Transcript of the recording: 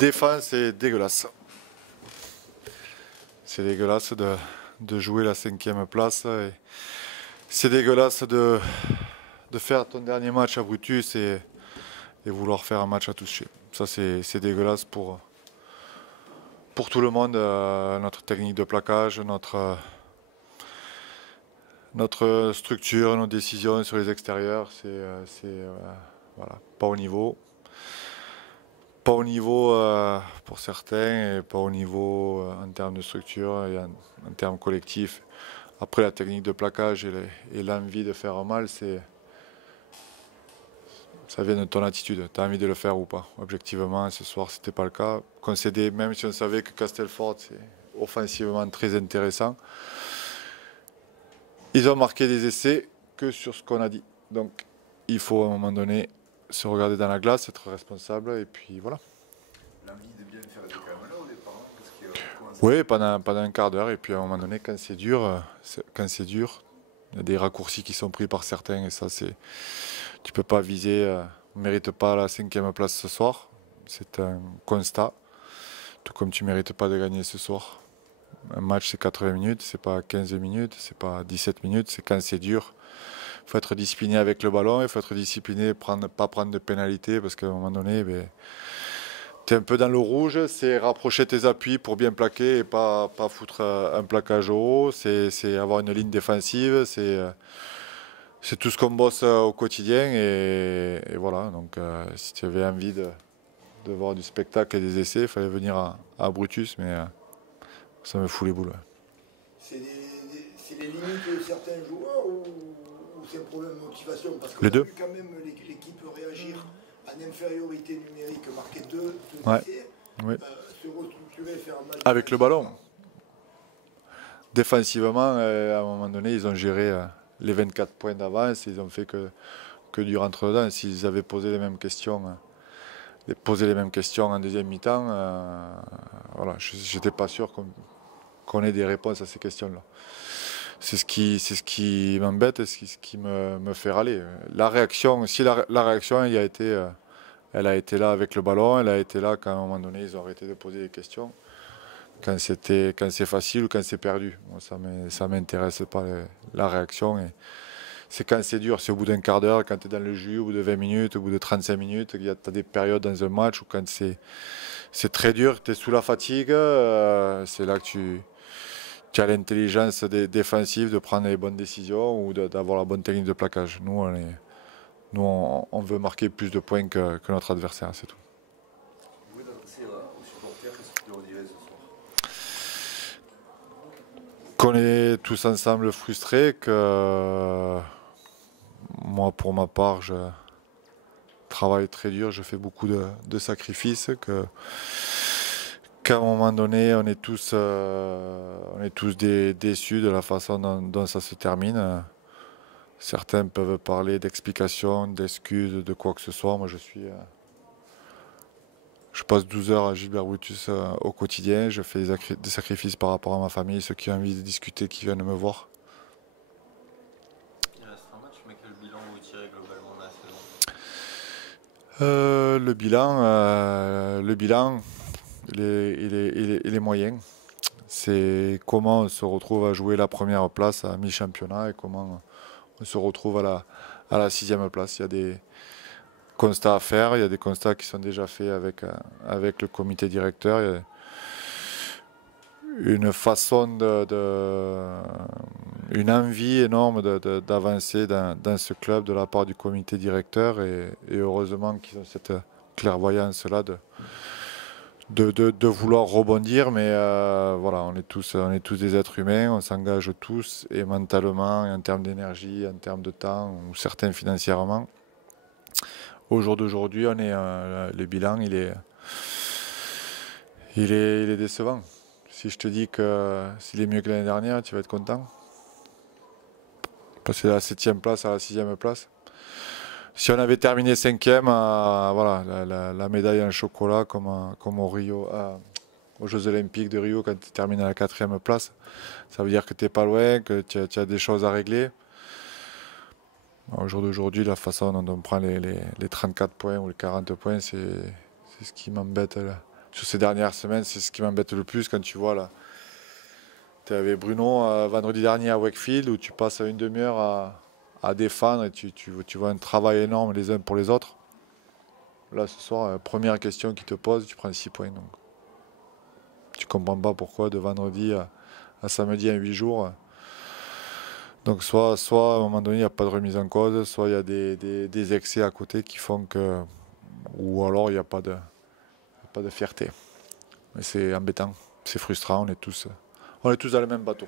Défense, c'est dégueulasse. C'est dégueulasse de jouer la 5e place. C'est dégueulasse de faire ton dernier match à Brutus et vouloir faire un match à toucher. Ça, c'est dégueulasse pour tout le monde. Notre technique de plaquage, notre structure, nos décisions sur les extérieurs, voilà, pas au niveau. Pas au niveau pour certains et pas au niveau en termes de structure et en termes collectifs. Après, la technique de plaquage et l'envie de faire mal, ça vient de ton attitude. Tu as envie de le faire ou pas. Objectivement, ce soir, ce n'était pas le cas. Concéder, même si on savait que Castelfort, c'est offensivement très intéressant, ils ont marqué des essais que sur ce qu'on a dit. Donc, il faut à un moment donné se regarder dans la glace, être responsable et puis voilà. L'envie de bien faire des caméras au départ, parce que Oui, pendant un quart d'heure et puis à un moment donné, quand c'est dur, il y a des raccourcis qui sont pris par certains et ça, tu peux pas viser, on ne mérite pas la 5e place ce soir. C'est un constat, tout comme tu ne mérites pas de gagner ce soir. Un match, c'est 80 minutes, c'est pas 15 minutes, c'est pas 17 minutes, c'est quand c'est dur. Il faut être discipliné avec le ballon, il faut être discipliné, pas prendre de pénalité parce qu'à un moment donné, tu es un peu dans le rouge, c'est rapprocher tes appuis pour bien plaquer et pas foutre un plaquage au haut, c'est avoir une ligne défensive, c'est tout ce qu'on bosse au quotidien et voilà. Donc si tu avais envie de voir du spectacle et des essais, il fallait venir à Brutus, mais ça me fout les boules. C'est les limites de certains joueurs ou c'est un problème de motivation? Parce qu'on Les a deux. vu quand même l'équipe réagir en infériorité numérique, marquer deux Ouais. essais, Oui. se restructurer, faire un match. Avec le ballon. Défensivement, à un moment donné, ils ont géré les 24 points d'avance, ils ont fait que du rentre-dedans. S'ils avaient posé les mêmes questions, en deuxième mi-temps, voilà, j'étais pas sûr qu'on ait des réponses à ces questions-là. C'est ce qui m'embête et ce qui me fait râler. La réaction, si la réaction elle a été là avec le ballon, elle a été là quand à un moment donné ils ont arrêté de poser des questions. Quand c'est facile ou quand c'est perdu. Moi, ça m'intéresse pas la réaction. C'est quand c'est dur, c'est au bout d'un quart d'heure, quand tu es dans le jus, au bout de 20 minutes, au bout de 35 minutes, tu as des périodes dans un match où quand c'est très dur, tu es sous la fatigue, c'est là que tu as l'intelligence défensive de prendre les bonnes décisions ou d'avoir la bonne technique de plaquage. Nous, on veut marquer plus de points que notre adversaire, c'est tout. vous adressez aux supporters, qu'est-ce que tu leur dirais ce soir? Qu'on est tous ensemble frustrés, que moi pour ma part je travaille très dur, je fais beaucoup de sacrifices, qu'à un moment donné on est tous déçus de la façon dont ça se termine. Certains peuvent parler d'explications, d'excuses, de quoi que ce soit. Moi je passe 12 heures à Gilbert Brutus au quotidien, je fais des sacrifices par rapport à ma famille, ceux qui ont envie de discuter, qui viennent me voir. Il reste un match, mais quel bilan vous tirez globalement de la saison? Le bilan, il est moyen. C'est comment on se retrouve à jouer la première place à mi-championnat et comment on se retrouve à la 6e place. Il y a des constats à faire, il y a des constats qui sont déjà faits avec le comité directeur. Il y a une façon une envie énorme d'avancer dans ce club de la part du comité directeur et heureusement qu'ils ont cette clairvoyance-là de vouloir rebondir, mais voilà, on est tous des êtres humains, on s'engage tous et mentalement, et en termes d'énergie, en termes de temps, ou certains financièrement. Au jour d'aujourd'hui, le bilan, il est décevant. Si je te dis que s'il est mieux que l'année dernière, tu vas être content. Passer de la 7e place à la 6e place. Si on avait terminé 5e, voilà, la médaille en chocolat comme au Rio, aux Jeux Olympiques de Rio quand tu termines à la 4e place, ça veut dire que tu n'es pas loin, que tu as des choses à régler. Au jour d'aujourd'hui, la façon dont on prend les 34 points ou les 40 points, c'est ce qui m'embête sur ces dernières semaines, c'est ce qui m'embête le plus quand tu vois là. Tu avais Bruno vendredi dernier à Wakefield où tu passes une demi-heure à défendre et tu vois un travail énorme les uns pour les autres. Là ce soir, première question qu'ils te posent, tu prends 6 points. Donc. Tu comprends pas pourquoi de vendredi à samedi en 8 jours. Donc soit à un moment donné il n'y a pas de remise en cause, soit il y a des excès à côté qui font que. Ou alors il n'y a pas de fierté. Mais c'est embêtant, c'est frustrant, on est tous dans le même bateau.